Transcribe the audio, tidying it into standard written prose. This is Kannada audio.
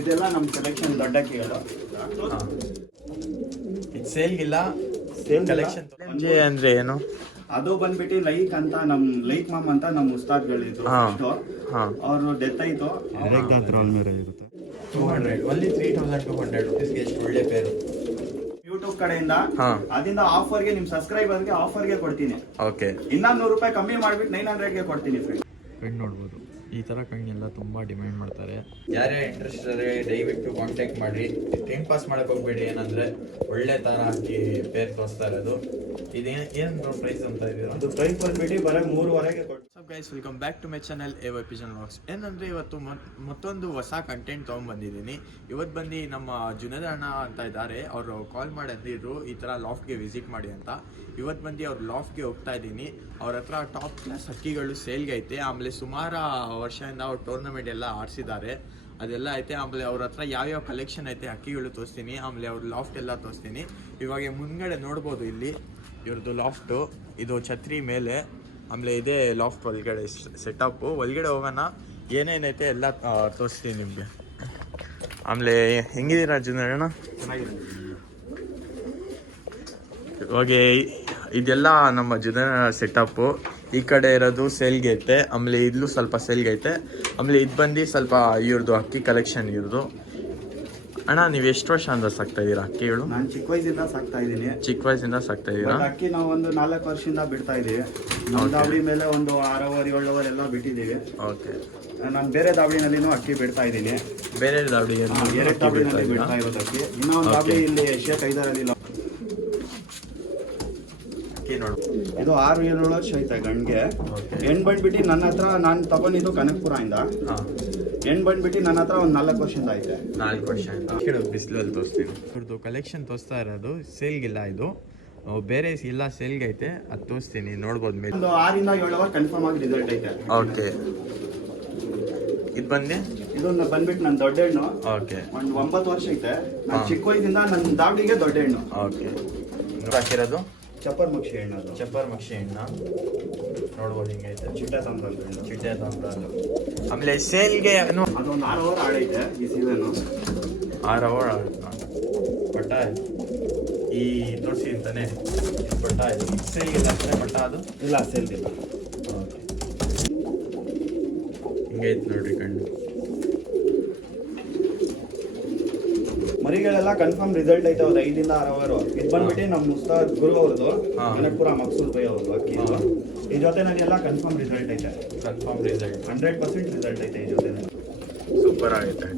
ಇದೆಲ್ಲ ನಮ್ಮ ಕಲೆಕ್ಷನ್ ದೊಡ್ಡ ಅಕ್ಕಿಗಳು. ಇದು ಸೇಲ್ಗಿಲ್ಲ, ಸೇಲ್ ಕಲೆಕ್ಷನ್. ಅಂದ್ರೆ ಏನು? ಅದು ಬಂದ್ಬಿಟ್ಟು ಲೈಕ್ ಅಂತ ಲೈಕ್ ಮಾಮ್ ಅಂತ ನಮ್ಮ ಉಸ್ತಾದ್ಗಳಿದ್ರು. ಅವರು ಡೆತ್ ಆಯ್ತು. 200 only 3200 rupeesಗೆ ಎಷ್ಟು ಒಳ್ಳೆ ಪೇರು. ಯೂಟ್ಯೂಬ್ ಕಡೆಯಿಂದ ಅದರಿಂದ ಆಫರ್ಗೆ ನಿಮ್ ಸಬ್ಸ್ಕ್ರೈಬರ್ಗೆ ಆಫರ್ಗೆ ಕೊಡ್ತೀನಿ. ಓಕೆ, ಇನ್ನ ₹100 ಕಮ್ಮಿ ಮಾಡ್ಬಿಟ್ಟು 900ಗೆ ಕೊಡ್ತೀನಿ ಫ್ರೆಂಡ್. ಕಣ್ಣು ನೋಡ್ಬೋದು, ಈ ಥರ ಕಣ್ಣೆಲ್ಲ ತುಂಬ ಡಿಮ್ಯಾಂಡ್ ಮಾಡ್ತಾರೆ. ಯಾರೇ ಇಂಟ್ರೆಸ್ಟ್ ಇದ್ದಾರೆ ದಯವಿಟ್ಟು ಕಾಂಟ್ಯಾಕ್ಟ್ ಮಾಡಿ. ಟೈಮ್ ಪಾಸ್ ಮಾಡಕ್ಕೆ ಹೋಗ್ಬೇಡಿ. ಏನಂದರೆ ಒಳ್ಳೆ ಥರ ಹಾಕಿ ಪೇರ್ ತೋರಿಸ್ತಾ ಇರೋದು. ಇದೇನು ಪ್ರೈಸ್ ಅಂತ ಇದೀರಾ? ಅದು ಪ್ರೈಸ್ ಬಂದ್ಬಿಟ್ಟು ಬರೀ 3,500ಗೆ ಕೊಡ್ತೀನಿ. So guys, welcome back to my channel AYP vlogs. ಏನಂದರೆ ಇವತ್ತು ಮತ್ತೊಂದು ಹೊಸ ಕಂಟೆಂಟ್ ತೊಗೊಂಡ್ಬಂದಿದ್ದೀನಿ. ಇವತ್ತು ಬಂದು ನಮ್ಮ ಜುನೇದ್ ಅಣ್ಣ ಅಂತ ಇದ್ದಾರೆ, ಅವರು ಕಾಲ್ ಮಾಡಿ ಅಂದಿದ್ರು ಈ ಥರ ಲಾಫ್ಟ್ಗೆ ವಿಸಿಟ್ ಮಾಡಿ ಅಂತ. ಇವತ್ತು ಬಂದು ಅವ್ರ ಲಾಫ್ಟ್ಗೆ ಹೋಗ್ತಾ ಇದ್ದೀನಿ. ಅವ್ರ ಹತ್ರ ಟಾಪ್ ಕ್ಲಾಸ್ ಹಕ್ಕಿಗಳು ಸೇಲ್ಗೆ ಐತೆ. ಆಮೇಲೆ ಸುಮಾರು ವರ್ಷದಿಂದ ಅವ್ರು ಟೂರ್ನಮೆಂಟ್ ಎಲ್ಲ ಆಡಿಸಿದ್ದಾರೆ, ಅದೆಲ್ಲ ಐತೆ. ಆಮೇಲೆ ಅವ್ರ ಹತ್ರ ಯಾವ್ಯಾವ ಕಲೆಕ್ಷನ್ ಐತೆ ಹಕ್ಕಿಗಳು ತೋರಿಸ್ತೀನಿ. ಆಮೇಲೆ ಅವ್ರ ಲಾಫ್ಟ್ ಎಲ್ಲ ತೋರಿಸ್ತೀನಿ. ಇವಾಗ ಮುಂದ್ಗಡೆ ನೋಡ್ಬೋದು, ಇಲ್ಲಿ ಇವ್ರದ್ದು ಲಾಫ್ಟು, ಇದು ಛತ್ರಿ ಮೇಲೆ. ಆಮೇಲೆ ಇದೇ ಲಾಫ್ಟ್ ಒಳಗಡೆ ಸೆಟಪ್ಪು. ಒಳಗಡೆ ಹೋಗೋಣ, ಏನೇನೈತೆ ಎಲ್ಲ ತೋರಿಸ್ತೀನಿ ನಿಮಗೆ. ಆಮೇಲೆ ಹೆಂಗಿದ್ದೀರಾ ಜುನೇದ್? ಇವಾಗ ಇದೆಲ್ಲ ನಮ್ಮ ಜುನೇದ್ ಸೆಟಪ್ಪು. ಈ ಕಡೆ ಇರೋದು ಸೇಲ್ಗೆ ಐತೆ, ಆಮೇಲೆ ಇಲ್ಲೂ ಸ್ವಲ್ಪ ಸೇಲ್ಗೆ ಐತೆ. ಆಮೇಲೆ ಇದು ಬಂದು ಸ್ವಲ್ಪ ಇವ್ರದ್ದು ಅಕ್ಕಿ ಕಲೆಕ್ಷನ್ ಇವ್ರದ್ದು. ಅಣ್ಣ, ನೀವು ಎಷ್ಟು ವರ್ಷ ಅಂತ ಸಾಕ್ತಾ ಇದ್ದೀರಾ ಅಕ್ಕಿಗಳು? ನಾನು ಚಿಕ್ಕ ವಯಸ್ಸಿಂದ ಸಾಕ್ತಾ ಇದ್ದೀನಿ. ಚಿಕ್ಕ ವಯಸ್ಸಿಂದ ಸಾಕ್ತಾ ಇದ್ದೀರಾ? ಅಕ್ಕಿ ನಾವು ಒಂದು 4 ವರ್ಷದಿಂದ ಬಿಡ್ತಾ ಇದ್ದೀವಿ. ನಮ್ಮ ದಾವಡಿ ಮೇಲೆ ಒಂದು 6 ಓವರ್ 7 ಓವರ್ ಎಲ್ಲ ಬಿಟ್ಟಿದ್ದೀವಿ. ಓಕೆ, ನಾನು ಬೇರೆ ದಾವಡಿನಲ್ಲಿನೂ ಅಕ್ಕಿ ಬಿಡ್ತಾ ಇದ್ದೀನಿ. ಬೇರೆ ದಾವಡಿ? 2 ದಾವಡಿನಲ್ಲಿ ಬಿಡ್ತಾ ಇರೋದು ಅಕ್ಕಿ. ಇನ್ನೂ ಒಂದು ದಾವಡಿ ಇಲ್ಲಿ ಶೇಖ್ ಐದರಲ್ಲಿ ಅಕ್ಕಿ ನೋಡು. ಇದು 6-7 ವರ್ಷ ಐತೆ ಗಂಡ್ಗೆ. ಹೆಣ್ಣು ಬಂದ್ಬಿಟ್ಟು ನನ್ನ ಹತ್ರ ನಾನು ತಗೊಂಡಿದ್ದು ಕನಕಪುರದಿಂದ. ಹೆಣ್ಣು ಬಂದ್ಬಿಟ್ಟು ನನ್ನ ಹತ್ರ ಒಂದು 4 ವರ್ಷದಿಂದ ಐತೆ. 4 ವರ್ಷ ಆಯ್ತು. ಬಿಸಿಲಲ್ಲಿ ತೋರಿಸ್ತೀನಿ. ಇವ್ರದ್ದು ಕಲೆಕ್ಷನ್ ತೋರಿಸ್ತಾ ಇರೋದು ಸೇಲ್ಗಿಲ್ಲ, ಇದು ಬೇರೆ ಎಲ್ಲ ಸೇಲ್ಗೆ ಐತೆ. ಅದು ತೋರಿಸ್ತೀನಿ, ನೋಡ್ಬೋದು. ಮೇಲೆ ಒಂದು 6 ಇಂದ 7 ಅವರ್ ಕನ್ಫರ್ಮ್ ಆಗಿ ರಿಸಲ್ಟ್ ಐತೆ. ಓಕೆ, ಇದು ಇದು ಬಂದ್ಬಿಟ್ಟು ನನ್ನ ದೊಡ್ಡ ಹೆಣ್ಣು. ಓಕೆ, ಒಂದು 9 ವರ್ಷ ಐತೆ. ನಾನು ಚಿಕ್ಕ ವಯಸ್ಸಿಂದ ನನ್ನ ದಾವಡಿಗೆ ದೊಡ್ಡ ಹೆಣ್ಣು. ಓಕೆ, ಹಾಕಿರೋದು ಚಪ್ಪರ್ ಮಕ್ಷಿ ಹೆಣ್ಣು. ಅದು ಚಪ್ಪರ್ ಮಕ್ಷಿ ಹೆಣ್ಣ ನೋಡ್ಬೋದು, ಹಿಂಗೈತೆ. ಚಿಟ್ಟೆ ತಾಮ್ರಲ್ ಹೆಣ್ಣು. ಚಿಟ್ಟೆ ತಾಮ್ರಲ್ಲು. ಆಮೇಲೆ ಸೇಲ್ಗೆ ಅದೊಂದು 6 ಅವರ್ ಆಡೈತೆ ಈ ಸೀಸನು. 6 ಅವರ್ ಪಟ್ಟ ಈ ತೋರಿಸಿ ಅಂತಾನೆ ಪಟ್ಟ ಇದು. ಸೇಲ್ಗಿಲ್ಲ ಅಂತಾನೆ ಪಟ್ಟ ಅದು? ಇಲ್ಲ, ಸೇಲ್ಗಿಲ್ಲ. ಓಕೆ, ಹಿಂಗೈತೆ ನೋಡ್ರಿ ಕಣ್ಣು. ಮರಿಗಳೆಲ್ಲ ಕನ್ಫರ್ಮ್ ರಿಸಲ್ಟ್ ಐತೆ. ಅವ್ರು 5 ಇಂದ 6 ಅವರ್. ಇದು ಬಂದ್ಬಿಟ್ಟು ನಮ್ಮ ಉಸ್ತಾದ್ ಗುರು ಅವ್ರದ್ದು, ಕನಕಪುರ ಮಕ್ಸೂದ್ ಬೈ ಅವ್ರದ್ದು ಅಕ್ಕಿ. ಈ ಜೊತೆನಲ್ಲಿ ಎಲ್ಲ ಕನ್ಫರ್ಮ್ ರಿಸಲ್ಟ್ ಐತೆ. ಕನ್ಫರ್ಮ್ ರಿಸಲ್ಟ್ 100% ರಿಸಲ್ಟ್ ಐತೆ ಈ ಜೊತೆ. ಸೂಪರ್ ಆಗೈತೆ.